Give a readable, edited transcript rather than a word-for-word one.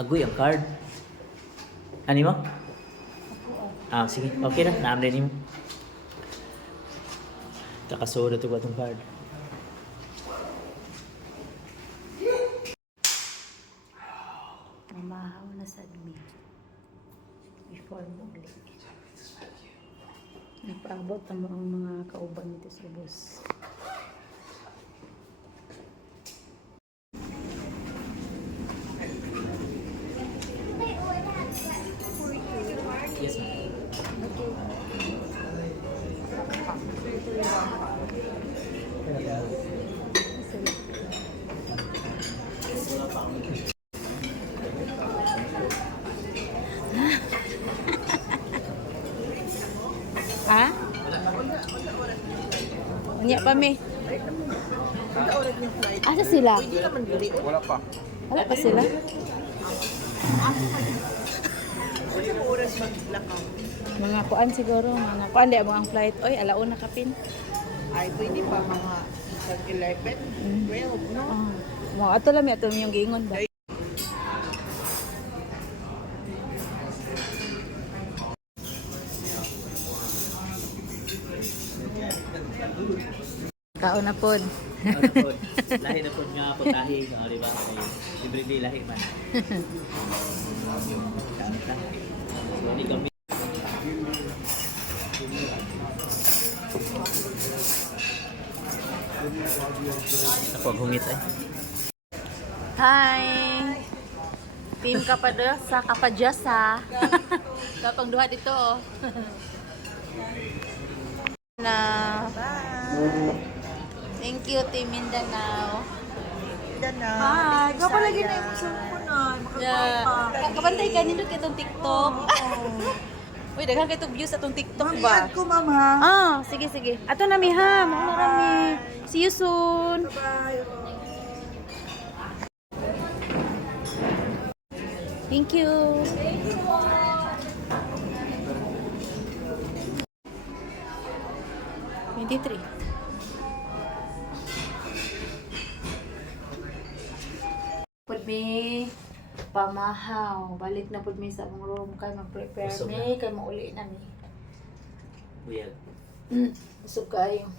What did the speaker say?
Agoy ang card. Ano mo? Ah, sige. Okay na. Naamrin mo. Kakasulat ko itong card. Mamahaw na sa dumi. Before mo ulit. Nagpaabot ang mga kauban nito sa bus. Yes, ma'am. Ha? Anya pa mi. Asa sila? Wala pa. Wala pa sila? Mga kuan siguro, mga kuan di ang flight. Oy, alauna kapin. Ay, pwede pa mga 11, 12, no? Oh. Mo ato lang mi ato yung giingon ba. Kaon na pod. Ano po? Lahi na po nga po tahi. Di ba? Libre di lahi man. So, hindi kami. Ako hungit ay. Hi! Team Kapadasa, Kapadyasa. Kapang duha dito oh. Na. Thank you, Team Mindanao. Hi, ka palagi na yung cellphone na. Yeah. Kapantay ka nindot itong TikTok. Uy, daghan kay itong views atong TikTok ba? Mag-add ko, mama. Ah, sige, sige. Ato na mi ha. Mauna rami. See you soon. Bye. Thank you. Three. Pud mi pamahaw. Balik na pud mi sa among room kay mag-prepare Busog mi kay mauli na mi. Buyag. Busog kayo.